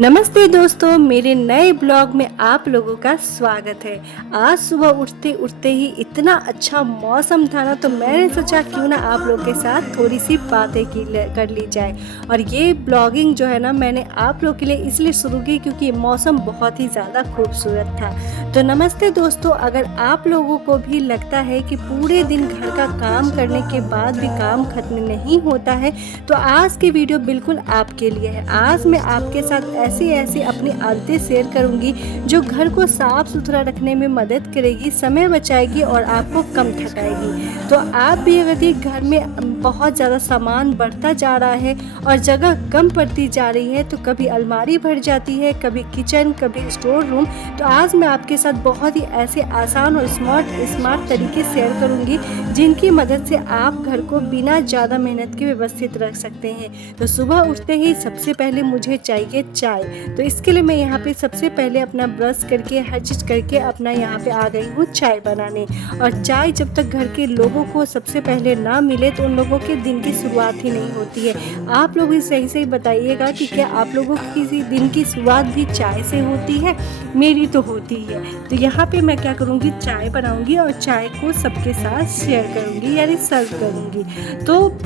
नमस्ते दोस्तों, मेरे नए ब्लॉग में आप लोगों का स्वागत है। आज सुबह उठते उठते ही इतना अच्छा मौसम था ना, तो मैंने सोचा क्यों ना आप लोगों के साथ थोड़ी सी बातें कर ली जाए। और ये ब्लॉगिंग जो है ना, मैंने आप लोगों के लिए इसलिए शुरू की क्योंकि मौसम बहुत ही ज़्यादा खूबसूरत था। तो नमस्ते दोस्तों, अगर आप लोगों को भी लगता है कि पूरे दिन घर का काम करने के बाद भी काम खत्म नहीं होता है, तो आज की वीडियो बिल्कुल आपके लिए है। आज मैं आपके साथ ऐसी अपनी आदतें शेयर करूंगी जो घर को साफ सुथरा रखने में मदद करेगी, समय बचाएगी और आपको कम थकाएगी। तो आप भी अगर घर में बहुत ज़्यादा सामान बढ़ता जा रहा है और जगह कम पड़ती जा रही है, तो कभी अलमारी भर जाती है, कभी किचन, कभी स्टोर रूम, तो आज मैं आपके साथ बहुत ही ऐसे आसान और स्मार्ट तरीके शेयर करूंगी जिनकी मदद से आप घर को बिना ज़्यादा मेहनत के व्यवस्थित रख सकते हैं। तो सुबह उठते ही सबसे पहले मुझे चाहिए चाय। तो इसके लिए मैं यहाँ पे सबसे पहले अपना ब्रश करके हर चीज़ करके अपना यहाँ पे आ गई हूँ चाय बनाने। और चाय जब तक घर के लोगों को सबसे पहले ना मिले तो उन लोगों के दिन की शुरुआत ही नहीं होती है। आप लोग भी सही बताइएगा कि क्या आप लोगों की किसी दिन की शुरुआत भी चाय से होती है? मेरी तो होती है। तो यहाँ पे मैं क्या करूँगी, चाय बनाऊँगी और चाय को सबके साथ शेयर करूँगी, यानी सर्व करूँगी। तो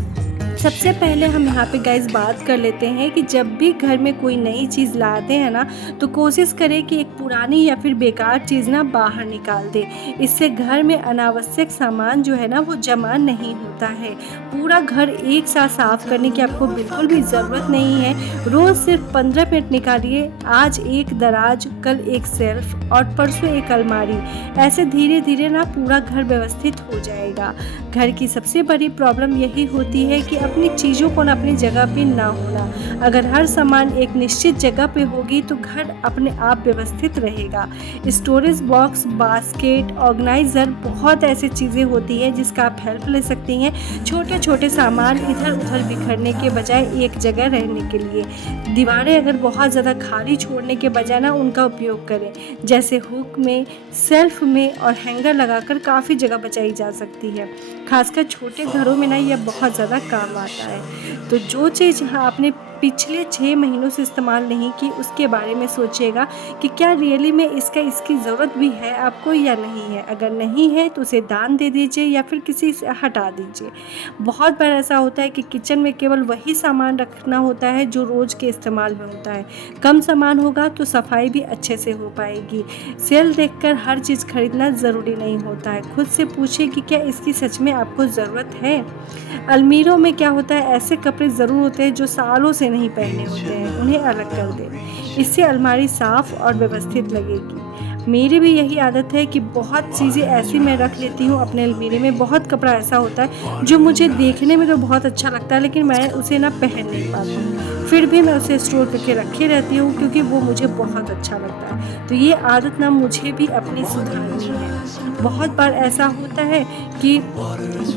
सबसे पहले हम यहाँ पे गाइस बात कर लेते हैं कि जब भी घर में कोई नई चीज़ लाते हैं ना, तो कोशिश करें कि एक पुरानी या फिर बेकार चीज़ ना बाहर निकाल दें। इससे घर में अनावश्यक सामान जो है ना वो जमा नहीं होता है। पूरा घर एक साथ साफ करने की आपको बिल्कुल भी ज़रूरत नहीं है। रोज़ सिर्फ 15 मिनट निकालिए। आज एक दराज, कल एक शेल्फ और परसों एक अलमारी। ऐसे धीरे धीरे ना पूरा घर व्यवस्थित हो जाएगा। घर की सबसे बड़ी प्रॉब्लम यही होती है कि अपनी चीज़ों को ना अपनी जगह पे ना होना। अगर हर सामान एक निश्चित जगह पे होगी तो घर अपने आप व्यवस्थित रहेगा। स्टोरेज बॉक्स, बास्केट, ऑर्गेनाइज़र, बहुत ऐसी चीज़ें होती हैं जिसका आप हेल्प ले सकती हैं। छोटे छोटे सामान इधर उधर बिखरने के बजाय एक जगह रहने के लिए। दीवारें अगर बहुत ज़्यादा खाली छोड़ने के बजाय ना उनका उपयोग करें, जैसे हुक में, सेल्फ में और हैंगर लगाकर काफ़ी जगह बचाई जा सकती है। खासकर छोटे घरों में ना यह बहुत ज़्यादा काम आता है। तो जो चीज़ आपने पिछले 6 महीनों से इस्तेमाल नहीं की, उसके बारे में सोचिएगा कि क्या रियली में इसकी ज़रूरत भी है आपको या नहीं है। अगर नहीं है तो उसे दान दे दीजिए या फिर किसी से हटा दीजिए। बहुत बार ऐसा होता है कि किचन में केवल वही सामान रखना होता है जो रोज़ के इस्तेमाल में होता है। कम सामान होगा तो सफाई भी अच्छे से हो पाएगी। सेल देखकर हर चीज़ खरीदना ज़रूरी नहीं होता है। खुद से पूछिए कि क्या इसकी सच में आपको ज़रूरत है। अलमीरों में क्या होता है, ऐसे कपड़े ज़रूर होते हैं जो सालों से नहीं पहने होते हैं, उन्हें अलग कर दें। इससे अलमारी साफ और व्यवस्थित लगेगी। मेरी भी यही आदत है कि बहुत चीज़ें ऐसी मैं रख लेती हूँ अपने अलमीरे में। बहुत कपड़ा ऐसा होता है जो मुझे देखने में तो बहुत अच्छा लगता है, लेकिन मैं उसे ना पहन नहीं पाती हूँ। फिर भी मैं उसे स्टोर करके रखे रहती हूँ क्योंकि वो मुझे बहुत अच्छा लगता है। तो ये आदत ना मुझे भी अपनी सुधारनी है। बहुत बार ऐसा होता है कि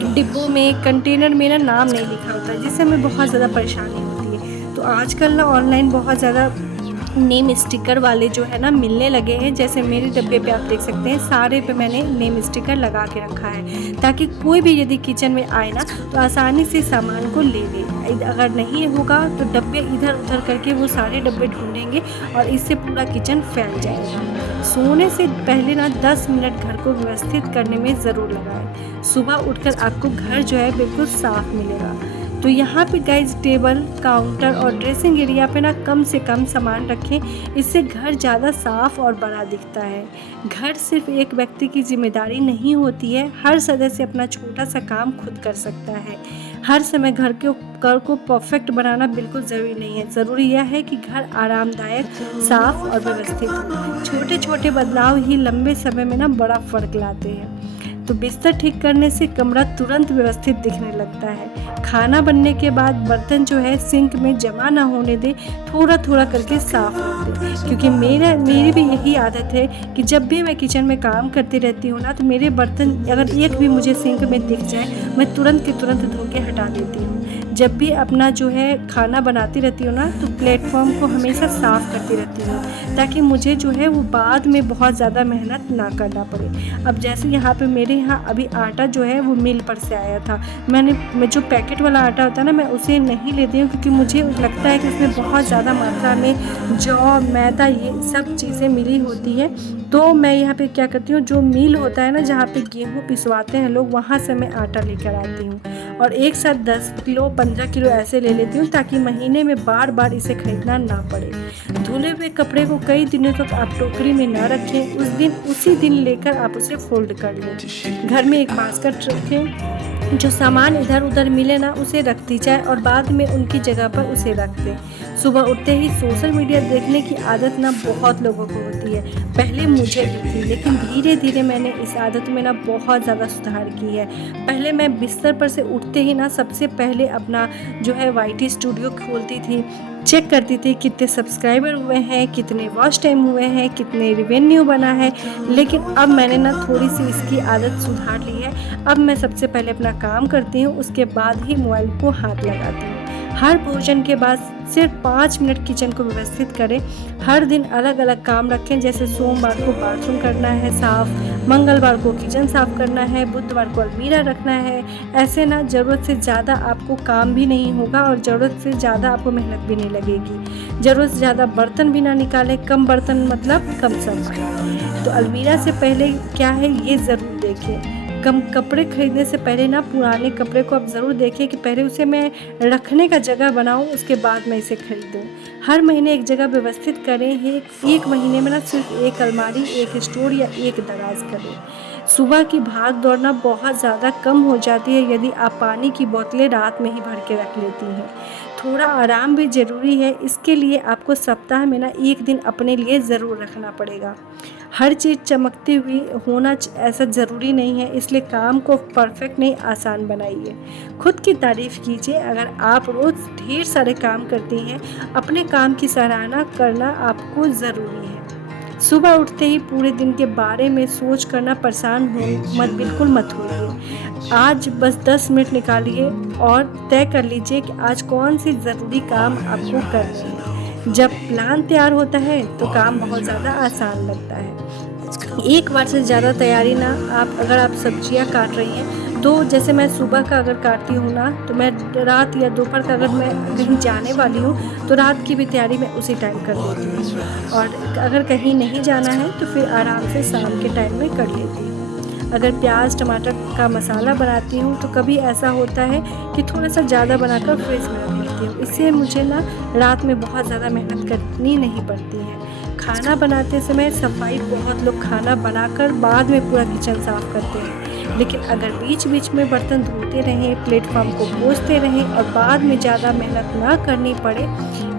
डिब्बों में, कंटेनर में ना नाम नहीं लिखा होता है, जिससे हमें बहुत ज़्यादा परेशानी होती है। तो आजकल ना ऑनलाइन बहुत ज़्यादा नेम स्टिकर वाले जो है ना मिलने लगे हैं। जैसे मेरे डब्बे पे आप देख सकते हैं, सारे पे मैंने नेम स्टिकर लगा के रखा है, ताकि कोई भी यदि किचन में आए ना तो आसानी से सामान को ले ले। अगर नहीं होगा तो डब्बे इधर उधर करके वो सारे डब्बे ढूंढेंगे और इससे पूरा किचन फैल जाएगा। सोने से पहले ना 10 मिनट घर को व्यवस्थित करने में ज़रूर लगाएं। सुबह उठकर आपको घर जो है बिल्कुल साफ मिलेगा। तो यहाँ पे गाइस टेबल, काउंटर और ड्रेसिंग एरिया पे ना कम से कम सामान रखें। इससे घर ज़्यादा साफ और बड़ा दिखता है। घर सिर्फ एक व्यक्ति की जिम्मेदारी नहीं होती है, हर सदस्य अपना छोटा सा काम खुद कर सकता है। हर समय घर को परफेक्ट बनाना बिल्कुल ज़रूरी नहीं है। ज़रूरी यह है कि घर आरामदायक, साफ और व्यवस्थित हो। छोटे छोटे बदलाव ही लंबे समय में ना बड़ा फ़र्क लाते हैं। तो बिस्तर ठीक करने से कमरा तुरंत व्यवस्थित दिखने लगता है। खाना बनने के बाद बर्तन जो है सिंक में जमा ना होने दें, थोड़ा थोड़ा करके साफ रखें। सकते, क्योंकि मेरी भी यही आदत है कि जब भी मैं किचन में काम करती रहती हूँ ना, तो मेरे बर्तन अगर एक भी मुझे सिंक में दिख जाए, मैं तुरंत के तुरंत धो के हटा देती हूँ। जब भी अपना जो है खाना बनाती रहती हूँ ना, तो प्लेटफॉर्म को हमेशा साफ़ करती रहती हूँ, ताकि मुझे जो है वो बाद में बहुत ज़्यादा मेहनत ना करना पड़े। अब जैसे यहाँ पे मेरे यहाँ अभी आटा जो है वो मिल पर से आया था, मैं जो पैकेट वाला आटा होता है ना, मैं उसे नहीं लेती हूँ, क्योंकि मुझे लगता है कि उसमें बहुत ज़्यादा मात्रा में जौ, मैदा, ये सब चीज़ें मिली होती है। तो मैं यहाँ पे क्या करती हूँ, जो मिल होता है ना, जहाँ पे गेहूँ पिसवाते हैं लोग, वहाँ से मैं आटा लेकर आती हूँ और एक साथ 10 किलो 15 किलो ऐसे ले लेती हूँ, ताकि महीने में बार बार इसे खरीदना ना पड़े। धुले हुए कपड़े को कई दिनों तक आप टोकरी में ना रखें, उसी दिन लेकर आप उसे फोल्ड कर लें। घर में एक बास्केट रखें, जो सामान इधर उधर मिले ना, उसे रख दी जाए और बाद में उनकी जगह पर उसे रख दें। सुबह उठते ही सोशल मीडिया देखने की आदत ना बहुत लोगों को होती है, पहले मुझे भी थी, लेकिन धीरे धीरे मैंने इस आदत में ना बहुत ज़्यादा सुधार की है। पहले मैं बिस्तर पर से उठते ही ना सबसे पहले अपना जो है YT स्टूडियो खोलती थी, चेक करती थी कितने सब्सक्राइबर हुए हैं, कितने वॉच टाइम हुए हैं, कितने रिवेन्यू बना है। लेकिन अब मैंने ना थोड़ी सी इसकी आदत सुधार ली है। अब मैं सबसे पहले अपना काम करती हूँ, उसके बाद ही मोबाइल को हाथ लगाती हूँ। हर भोजन के बाद सिर्फ 5 मिनट किचन को व्यवस्थित करें। हर दिन अलग अलग काम रखें, जैसे सोमवार को बाथरूम करना है साफ़, मंगलवार को किचन साफ़ करना है, बुधवार को अलमीरा रखना है। ऐसे ना ज़रूरत से ज़्यादा आपको काम भी नहीं होगा और ज़रूरत से ज़्यादा आपको मेहनत भी नहीं लगेगी। ज़रूरत से ज़्यादा बर्तन भी ना निकालें, कम बर्तन मतलब कम सामान। तो अलमीरा से पहले क्या है ये ज़रूर देखें। कम कपड़े खरीदने से पहले ना पुराने कपड़े को आप ज़रूर देखिए कि पहले उसे मैं रखने का जगह बनाऊं, उसके बाद मैं इसे खरीदूं। हर महीने एक जगह व्यवस्थित करें। एक महीने में ना सिर्फ एक अलमारी, एक स्टोर या एक दराज करें। सुबह की भाग दौड़ना बहुत ज़्यादा कम हो जाती है यदि आप पानी की बोतलें रात में ही भर के रख लेती हैं। थोड़ा आराम भी ज़रूरी है, इसके लिए आपको सप्ताह में ना एक दिन अपने लिए ज़रूर रखना पड़ेगा। हर चीज़ चमकती हुई होना ऐसा ज़रूरी नहीं है, इसलिए काम को परफेक्ट नहीं, आसान बनाइए। खुद की तारीफ़ कीजिए। अगर आप रोज़ ढेर सारे काम करती हैं, अपने काम की सराहना करना आपको ज़रूरी है। सुबह उठते ही पूरे दिन के बारे में सोच करना परेशान बिल्कुल मत होइए। आज बस 10 मिनट निकालिए और तय कर लीजिए कि आज कौन सी ज़रूरी काम आपको करना है। जब प्लान तैयार होता है तो काम बहुत ज़्यादा आसान लगता है। एक बार से ज़्यादा तैयारी ना अगर आप सब्जियां काट रही हैं, तो जैसे मैं सुबह का अगर काटती हूँ ना, तो मैं रात या दोपहर का अगर मैं कहीं जाने वाली हूँ तो रात की भी तैयारी मैं उसी टाइम कर लेती हूँ, और अगर कहीं नहीं जाना है तो फिर आराम से शाम के टाइम में कर लेती हूँ। अगर प्याज टमाटर का मसाला बनाती हूँ तो कभी ऐसा होता है कि थोड़ा सा ज़्यादा बनाकर फ्रिज में रख लेती हूँ, इससे मुझे ना रात में बहुत ज़्यादा मेहनत करनी नहीं पड़ती है। खाना बनाते समय सफाई, बहुत लोग खाना बनाकर बाद में पूरा किचन साफ़ करते हैं, लेकिन अगर बीच बीच में बर्तन धोते रहें, प्लेटफॉर्म को पोंछते रहें और बाद में ज़्यादा मेहनत ना करनी पड़े,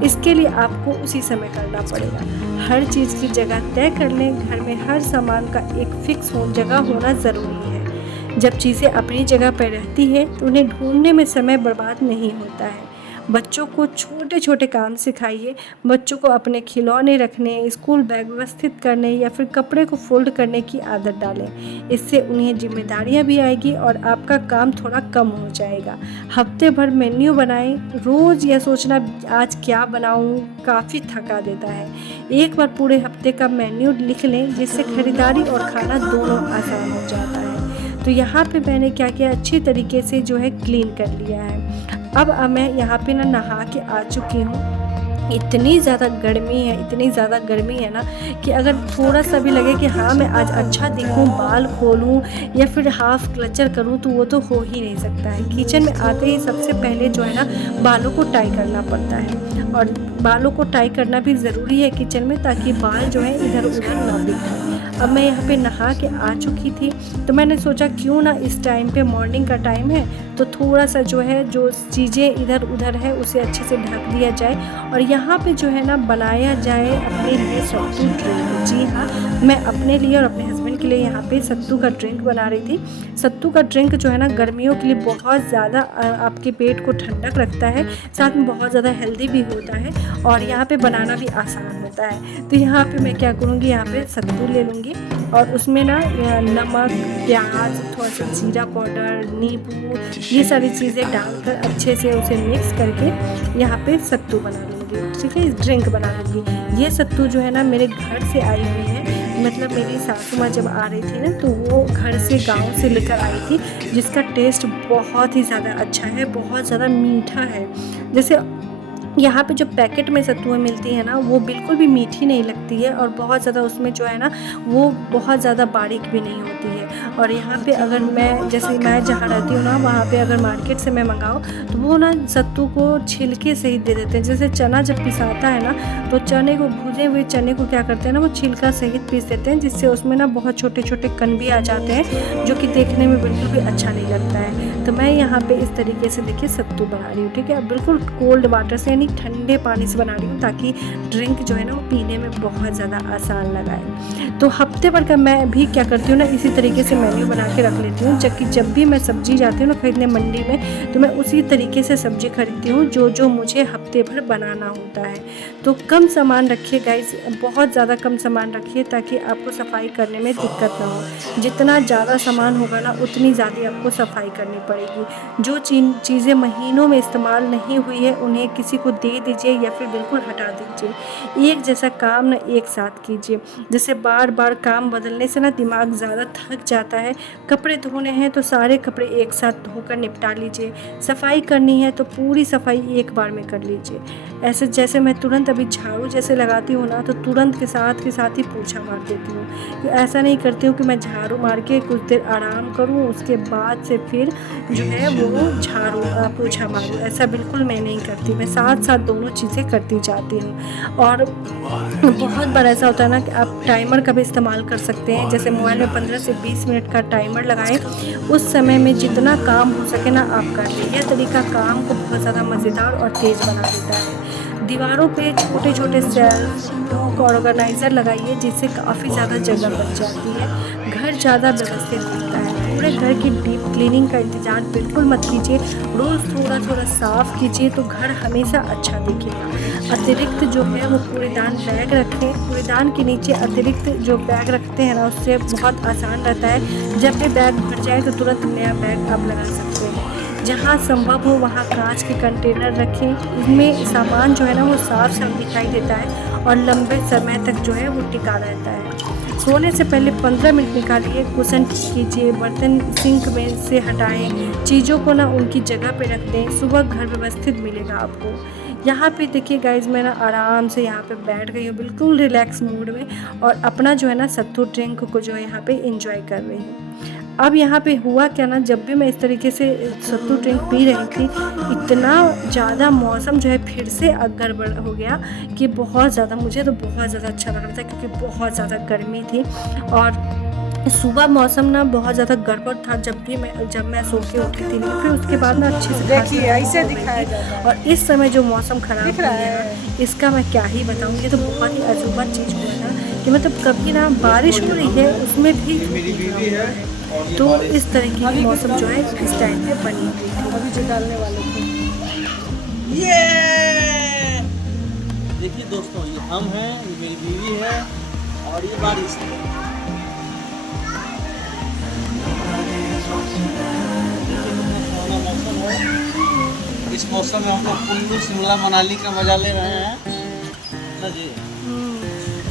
इसके लिए आपको उसी समय करना पड़ेगा। हर चीज़ की जगह तय कर लें। घर में हर सामान का एक फिक्स जगह होना ज़रूरी है। जब चीज़ें अपनी जगह पर रहती है तो उन्हें ढूंढने में समय बर्बाद नहीं होता है। बच्चों को छोटे छोटे काम सिखाइए। बच्चों को अपने खिलौने रखने, स्कूल बैग व्यवस्थित करने या फिर कपड़े को फोल्ड करने की आदत डालें। इससे उन्हें जिम्मेदारियां भी आएगी और आपका काम थोड़ा कम हो जाएगा। हफ्ते भर मेन्यू बनाएं। रोज़ यह सोचना आज क्या बनाऊं काफ़ी थका देता है। एक बार पूरे हफ्ते का मेन्यू लिख लें, जिससे खरीदारी और खाना दोनों आसान हो जाता है। तो यहाँ पे मैंने क्या किया, अच्छी तरीके से जो है क्लीन कर लिया है। अब मैं यहाँ पे ना नहा के आ चुकी हूँ। इतनी ज़्यादा गर्मी है ना कि अगर थोड़ा सा भी लगे कि हाँ मैं आज अच्छा दिखूँ, बाल खोलूँ या फिर हाफ क्लचर करूँ, तो वो तो हो ही नहीं सकता है। किचन में आते ही सबसे पहले जो है ना बालों को टाई करना पड़ता है, और बालों को टाई करना भी ज़रूरी है किचन में, ताकि बाल जो है इधर उधर ना दिखें। अब मैं यहाँ पे नहा के आ चुकी थी, तो मैंने सोचा क्यों ना इस टाइम पे, मॉर्निंग का टाइम है, तो थोड़ा सा जो है जो चीज़ें इधर उधर है उसे अच्छे से ढक दिया जाए और यहाँ पे जो है ना बनाया जाए अपने लिए सत्तू ड्रिंक। जी हाँ, मैं अपने लिए और अपने हस्बैंड के लिए यहाँ पे सत्तू का ड्रिंक बना रही थी। सत्तू का ड्रिंक जो है ना गर्मियों के लिए बहुत ज़्यादा आपके पेट को ठंडक रखता है, साथ में बहुत ज़्यादा हेल्दी भी होता है और यहाँ पे बनाना भी आसान होता है। तो यहाँ पे मैं क्या करूँगी, यहाँ पे सत्तू ले लूँगी और उसमें ना नमक, प्याज, थोड़ा सा जीरा पाउडर, नींबू, ये सारी चीज़ें डालकर अच्छे से उसे मिक्स करके यहाँ पे सत्तू बना लूँगी। ठीक है, ड्रिंक बना लूँगी। ये सत्तू जो है ना मेरे घर से आई हुई है, मतलब मेरी सासू माँ जब आ रही थी ना तो वो घर से गांव से लेकर आई थी, जिसका टेस्ट बहुत ही ज़्यादा अच्छा है, बहुत ज़्यादा मीठा है। जैसे यहाँ पे जो पैकेट में सत्तुएँ मिलती है ना वो बिल्कुल भी मीठी नहीं लगती है और बहुत ज़्यादा उसमें जो है ना वो बहुत ज़्यादा बारीक भी नहीं होती है। और यहाँ पे अगर मैं जैसे मैं जहाँ रहती हूँ ना वहाँ पे अगर मार्केट से मैं मंगाऊँ तो वो ना सत्तू को छिलके सहित दे देते हैं। जैसे चना जब पिसाता है ना तो चने को, भुने हुए चने को क्या करते हैं ना वो छिलका सहित पीस देते हैं, जिससे उसमें ना बहुत छोटे छोटे कण भी आ जाते हैं जो कि देखने में बिल्कुल भी अच्छा नहीं लगता है। तो मैं यहाँ पे इस तरीके से देखिए सत्तू बना रही हूँ। ठीक है, बिल्कुल कोल्ड वाटर से यानी ठंडे पानी से बना रही हूँ ताकि ड्रिंक जो है ना वो पीने में बहुत ज़्यादा आसान लगाए। तो हफ्ते भर का मैं भी क्या करती हूँ ना इसी तरीके से मेन्यू बना के रख लेती हूँ, जबकि जब भी मैं सब्जी जाती हूँ ना खरीदने मंडी में तो मैं उसी तरीके से सब्जी खरीदती हूँ जो मुझे हफ्ते भर बनाना होता है। तो कम सामान रखिए गाइस, बहुत ज़्यादा कम सामान रखिए ताकि आपको सफाई करने में दिक्कत ना हो। जितना ज़्यादा सामान होगा ना उतनी ज़्यादा आपको सफाई करनी पड़ेगी। जो चीज़ें महीनों में इस्तेमाल नहीं हुई है उन्हें किसी को दे दीजिए या फिर बिल्कुल हटा दीजिए। एक जैसा काम ना एक साथ कीजिए। जैसे बार बार काम बदलने से ना दिमाग ज़्यादा थक जाता है। कपड़े धोने हैं तो सारे कपड़े एक साथ धोकर निपटा लीजिए। सफाई करनी है तो पूरी सफाई एक बार में कर लीजिए। ऐसे जैसे मैं तुरंत अभी झाड़ू जैसे लगाती हूँ ना तो तुरंत के साथ ही पोछा मार देती हूँ। ऐसा नहीं करती हूँ कि मैं झाड़ू मार के कुछ देर आराम करूँ उसके बाद से फिर जो है वो झाड़ू पोछा मारूँ, ऐसा बिल्कुल मैं नहीं करती। मैं साथ साथ दोनों चीज़ें करती जाती हूँ। और बहुत बार ऐसा होता है ना कि आप टाइमर का भी इस्तेमाल कर सकते हैं। जैसे मोबाइल में 15 से 20 मिनट का टाइमर लगाएं, उस समय में जितना काम हो सके ना आप कर लें। यह तरीका काम को बहुत ज़्यादा मज़ेदार और तेज़ बना देता है। दीवारों पे छोटे छोटे सेल्फ ऑर्गेनाइज़र लगाइए जिससे काफ़ी ज़्यादा जगह बच जाती है, घर ज़्यादा व्यवस्थित दिखता है। पूरे घर की डीप क्लीनिंग का इंतजार बिल्कुल मत कीजिए, रोज़ थोड़ा थोड़ा साफ़ कीजिए तो घर हमेशा अच्छा दिखेगा। अतिरिक्त जो है वो कूड़ेदान बैग रखें। कूड़ेदान के नीचे अतिरिक्त जो बैग रखते हैं ना उससे बहुत आसान रहता है, जब भी बैग भर जाए तो तुरंत नया बैग आप लगा सकते हैं। जहाँ संभव हो वहाँ कांच के कंटेनर रखें, उसमें सामान जो है ना वो साफ साफ दिखाई देता है और लंबे समय तक जो है वो टिका रहता है। सोने से पहले 15 मिनट निकालिए, कुशन कीजिए, बर्तन सिंक में से हटाएं, चीज़ों को ना उनकी जगह पे रख दें। सुबह घर व्यवस्थित मिलेगा आपको। यहाँ पे देखिए गाइज मैं ना आराम से यहाँ पे बैठ गई हूँ बिल्कुल रिलैक्स मूड में और अपना जो है ना सत्तू ड्रिंक को जो है यहाँ पे एंजॉय कर रही हूँ। अब यहाँ पे हुआ क्या ना, जब भी मैं इस तरीके से सत्तू ड्रिंक पी रही थी इतना ज़्यादा मौसम जो है फिर से गड़बड़ हो गया कि बहुत ज़्यादा, मुझे तो बहुत ज़्यादा अच्छा लग रहा था क्योंकि बहुत ज़्यादा गर्मी थी और सुबह मौसम ना बहुत ज़्यादा गड़बड़ था जब मैं सो के उठी थी। फिर उसके बाद ना अच्छे से देखिए ऐसे दिखाया जाता है। और इस समय जो मौसम ख़राब दिख हो रहा गया है। इसका मैं क्या ही बताऊँ। ये तो बहुत ही अजूबा चीज़ हुआ था कि मतलब कभी ना बारिश हो रही है उसमें भी मेरी बीवी है और तो इस तरह की मौसम जो है इस टाइम पे बनी हुई थी। अभी जो डालने वाले थे। ये देखिए दोस्तों, ये हम हैं, ये मेरी बीवी है और ये बारिश है। मौसम है, इस मौसम में हम लोग कुल्लू शिमला मनाली का मजा ले रहे हैं ना जी।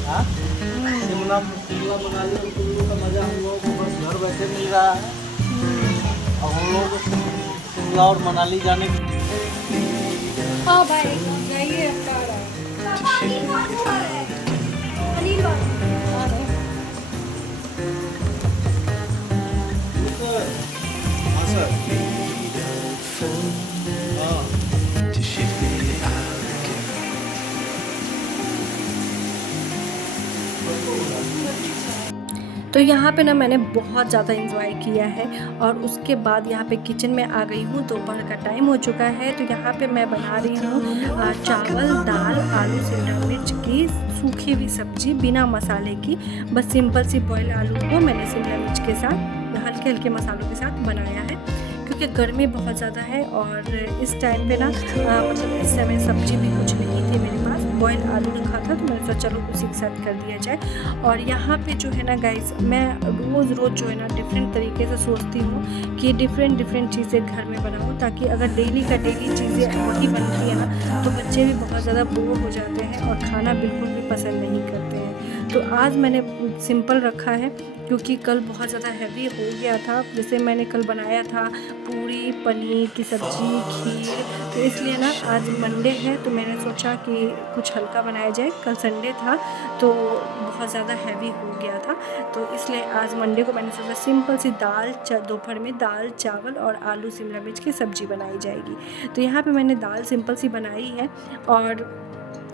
हाँ, शिमला मनाली और कुल्लू का मजा हम लोगों को बस घर बैठे मिल रहा है और हम लोग शिमला और मनाली जाने की हाँ भाई जाइए तो यहाँ पे ना मैंने बहुत ज़्यादा एंजॉय किया है और उसके बाद यहाँ पे किचन में आ गई हूँ। दोपहर का टाइम हो चुका है तो यहाँ पे मैं बना रही हूँ चावल दाल आलू शिमला मिर्च की सूखी हुई सब्जी बिना मसाले की, बस सिंपल सी बॉयल आलू को मैंने शिमला मिर्च के साथ हल्के हल्के मसालों के साथ बनाया है, क्योंकि गर्मी बहुत ज़्यादा है और इस टाइम पे ना मतलब इस समय सब्जी भी कुछ नहीं थी मेरे पास, बॉयल आलू रखा था तो मैंने सोचा चलो उसी के साथ कर दिया जाए। और यहाँ पे जो है ना गाइस, मैं रोज़ जो है ना डिफरेंट तरीके से सोचती हूँ कि डिफरेंट चीज़ें घर में बनाऊँ, ताकि अगर डेली का डेली चीज़ें वही बनती है ना तो बच्चे भी बहुत ज़्यादा बोर हो जाते हैं और खाना बिल्कुल भी पसंद नहीं करते हैं। तो आज मैंने सिंपल रखा है, क्योंकि कल बहुत ज़्यादा हैवी हो गया था। जैसे मैंने कल बनाया था पूरी, पनीर की सब्ज़ी, खीर, तो इसलिए ना आज मंडे है तो मैंने सोचा कि कुछ हल्का बनाया जाए। कल संडे था तो बहुत ज़्यादा हैवी हो गया था, तो इसलिए आज मंडे को मैंने सोचा सिंपल सी दाल, दोपहर में दाल चावल और आलू शिमला मिर्च की सब्ज़ी बनाई जाएगी। तो यहाँ पे मैंने दाल सिंपल सी बनाई है। और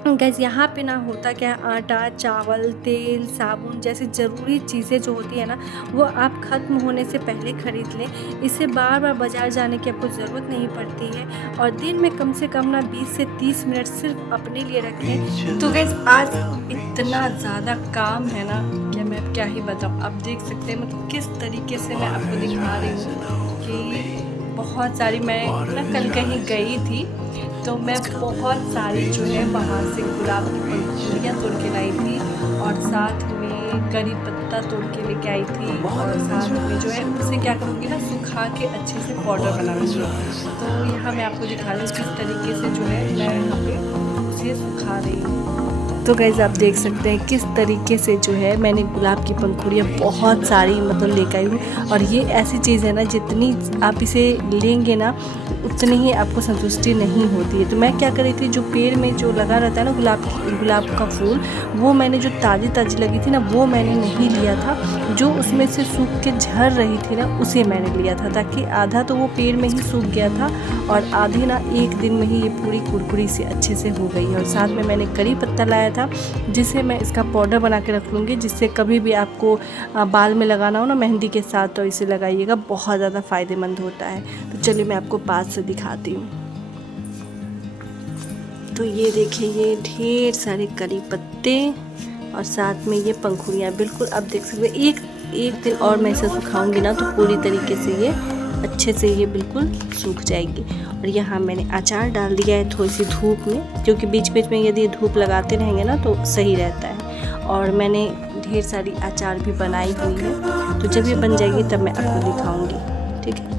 गैस यहाँ पे ना होता क्या है, आटा, चावल, तेल, साबुन जैसी ज़रूरी चीज़ें जो होती है ना वो आप ख़त्म होने से पहले ख़रीद लें। इससे बार बार बाज़ार जाने की आपको ज़रूरत नहीं पड़ती है, और दिन में कम से कम ना 20 से 30 मिनट सिर्फ अपने लिए रखें। तो गैस आज इतना ज़्यादा काम है ना कि मैं क्या ही बताऊँ। आप देख सकते हैं मतलब किस तरीके से मैं आपको दिखा रही हूँ कि बहुत सारी, मैं ना कल कहीं गई थी तो मैं बहुत सारी जो है बाहर से गुलाब की पंखुड़ियाँ तोड़ के लाई थी, और साथ में करी पत्ता तोड़ के लेके आई थी, और साथ में जो है उसे क्या करूँगी ना सुखा के अच्छे से पाउडर बनाऊँगी। तो यहाँ मैं आपको दिखा रही हूँ किस तरीके से जो है मैं यहाँ पे उसे सुखा रही हूँ। तो गाइस आप देख सकते हैं किस तरीके से जो है मैंने गुलाब की पंखुड़ियाँ बहुत सारी मतलब लेकर आई हूँ। और ये ऐसी चीज़ है ना, जितनी आप इसे लेंगे ना उतनी ही आपको संतुष्टि नहीं होती है। तो मैं क्या कर रही थी, जो पेड़ में जो लगा रहता है ना गुलाब का फूल, वो मैंने जो ताज़ी लगी थी ना वो मैंने नहीं लिया था, जो उसमें से सूख के झड़ रही थी ना उसे मैंने लिया था, ताकि आधा तो वो पेड़ में ही सूख गया था और आधी ना एक दिन में ही ये पूरी कुरकुरी से अच्छे से हो गई है। और साथ में मैंने करी पत्ता लाया था, जिसे मैं इसका पाउडर बना के रख लूँगी, जिससे कभी भी आपको बाल में लगाना हो ना मेहंदी के साथ तो इसे लगाइएगा, बहुत ज़्यादा फ़ायदेमंद होता है। तो चलिए मैं आपको पास से दिखाती हूँ। तो ये देखिए, ये ढेर सारे करी पत्ते और साथ में ये पंखुड़ियाँ, बिल्कुल आप देख सकते हैं। एक दिन और मैं इसे सुखाऊंगी ना तो पूरी तरीके से ये अच्छे से ये बिल्कुल सूख जाएगी। और यहाँ मैंने अचार डाल दिया है थोड़ी सी धूप में, क्योंकि बीच में यदि धूप लगाते रहेंगे ना तो सही रहता है। और मैंने ढेर सारी अचार भी बनाई हुई है, तो जब ये बन जाएगी तब मैं आपको दिखाऊंगी, ठीक है।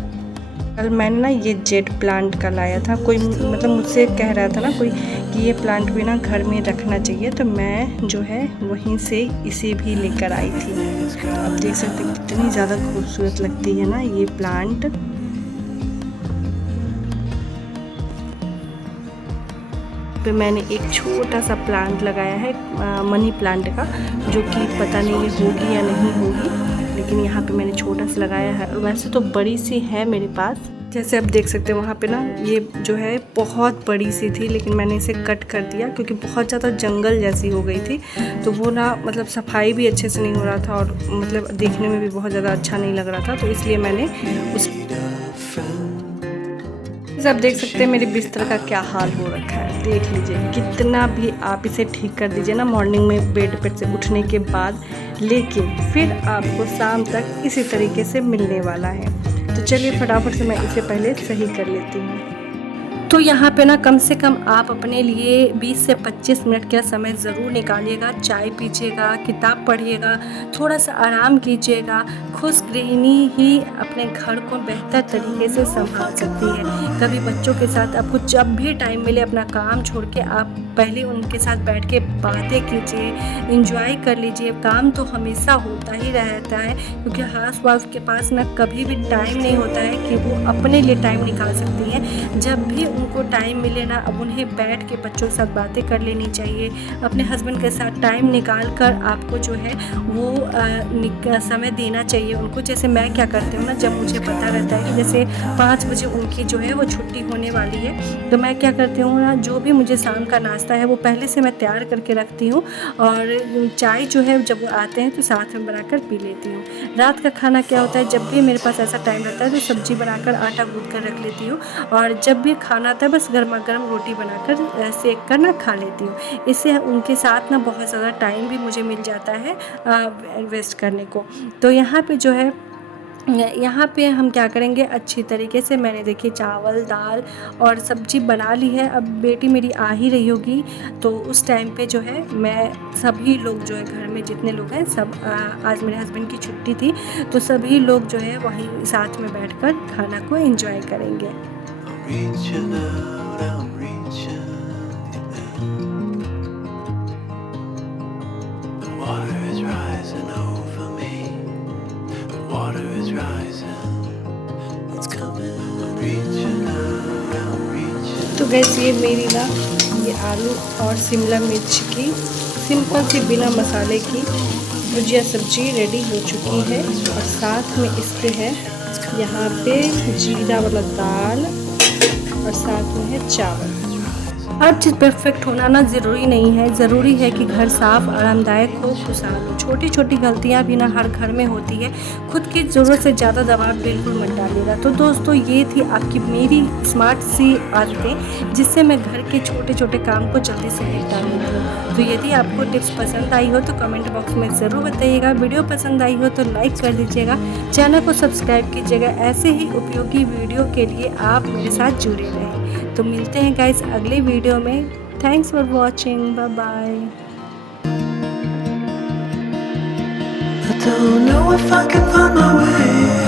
कल मैंने ना ये जेड प्लांट का लाया था, कोई मतलब मुझसे कह रहा था ना कोई कि ये प्लांट भी ना घर में रखना चाहिए, तो मैं जो है वहीं से इसे भी लेकर आई थी। तो आप देख सकते हैं कितनी ज़्यादा खूबसूरत लगती है ना ये प्लांट। पे मैंने एक छोटा सा प्लांट लगाया है मनी प्लांट का, जो कि पता नहीं ये होगी या नहीं होगी, लेकिन यहाँ पे मैंने छोटा सा लगाया है। वैसे तो बड़ी सी है मेरे पास, जैसे आप देख सकते हैं वहाँ पे ना ये जो है बहुत बड़ी सी थी, लेकिन मैंने इसे कट कर दिया क्योंकि बहुत ज़्यादा जंगल जैसी हो गई थी। तो वो ना मतलब सफाई भी अच्छे से नहीं हो रहा था और मतलब देखने में भी बहुत ज़्यादा अच्छा नहीं लग रहा था, तो इसलिए मैंने उस आप देख सकते हैं मेरे बिस्तर का क्या हाल हो रखा है। देख लीजिए, कितना भी आप इसे ठीक कर दीजिए ना मॉर्निंग में बेड पे से उठने के बाद, लेकिन फिर आपको शाम तक इसी तरीके से मिलने वाला है। तो चलिए फटाफट से मैं इसे पहले सही कर लेती हूँ। तो यहाँ पे ना कम से कम आप अपने लिए 20 से 25 मिनट का समय ज़रूर निकालिएगा। चाय पीजिएगा, किताब पढ़िएगा, थोड़ा सा आराम कीजिएगा। खुश गृहिणी ही अपने घर को बेहतर तरीके से संभाल सकती है। कभी बच्चों के साथ आपको जब भी टाइम मिले अपना काम छोड़ के आप पहले उनके साथ बैठ के बातें कीजिए, इंजॉय कर लीजिए। काम तो हमेशा होता ही रहता है, क्योंकि हाउस वाइफ के पास ना कभी भी टाइम नहीं होता है कि वो अपने लिए टाइम निकाल सकती हैं। जब भी उनको टाइम मिले ना, अब उन्हें बैठ के बच्चों के साथ बातें कर लेनी चाहिए। अपने हस्बैंड के साथ टाइम निकाल कर आपको जो है वो समय देना चाहिए उनको। जैसे मैं क्या करती हूँ ना, जब मुझे पता रहता है कि जैसे 5 बजे उनकी जो है वो छुट्टी होने वाली है, तो मैं क्या करती हूँ ना, जो भी मुझे शाम का नाश्ता है वो पहले से मैं तैयार करके रखती हूँ, और चाय जो है जब वो आते हैं तो साथ में बनाकर पी लेती हूँ। रात का खाना क्या होता है, जब भी मेरे पास ऐसा टाइम रहता है तो सब्जी बनाकर आटा गूँथ कर रख लेती हूँ, और जब भी खाना आता है, बस गर्मा गर्म रोटी बनाकर सेक कर ना खा लेती हूँ। इससे उनके साथ ना बहुत ज़्यादा टाइम भी मुझे मिल जाता है वेस्ट करने को। तो यहाँ पे जो है, यहाँ पे हम क्या करेंगे, अच्छी तरीके से मैंने देखिए चावल दाल और सब्जी बना ली है। अब बेटी मेरी आ ही रही होगी, तो उस टाइम पे जो है मैं सभी लोग जो है घर में जितने लोग हैं सब, आज मेरे हस्बैंड की छुट्टी थी, तो सभी लोग जो है वहीं साथ में बैठकर खाना को एंजॉय करेंगे। Reaching out, I'm reaching in. The water is rising over me. The water is rising. It's coming. I'm reaching out, I'm reaching. तो गैस ये मेरी ना ये आलू और शिमला मिर्च की सिंपल सी बिना मसाले की भुजिया सब्जी रेडी हो चुकी है, और साथ में इसके है यहाँ पे जीरा वाला दाल और साथ में है चावल। हर चीज़ परफेक्ट होना ना ज़रूरी नहीं है, ज़रूरी है कि घर साफ़ आरामदायक हो, खुशहाल हो। छोटी छोटी गलतियाँ भी ना हर घर में होती है, खुद की ज़रूरत से ज़्यादा दबाव बिल्कुल मत डालिएगा। तो दोस्तों ये थी आपकी मेरी स्मार्ट सी आदतें, जिससे मैं घर के छोटे छोटे काम को जल्दी से निपटा लेती हूँ। तो यदि आपको टिप्स पसंद आई हो तो कमेंट बॉक्स में ज़रूर बताइएगा। वीडियो पसंद आई हो तो लाइक कर दीजिएगा, चैनल को सब्सक्राइब कीजिएगा। ऐसे ही उपयोगी वीडियो के लिए आप मेरे साथ जुड़े रहें। तो मिलते हैं गाइस अगले वीडियो में। Thanks for watching, bye bye. I don't know if I can find my way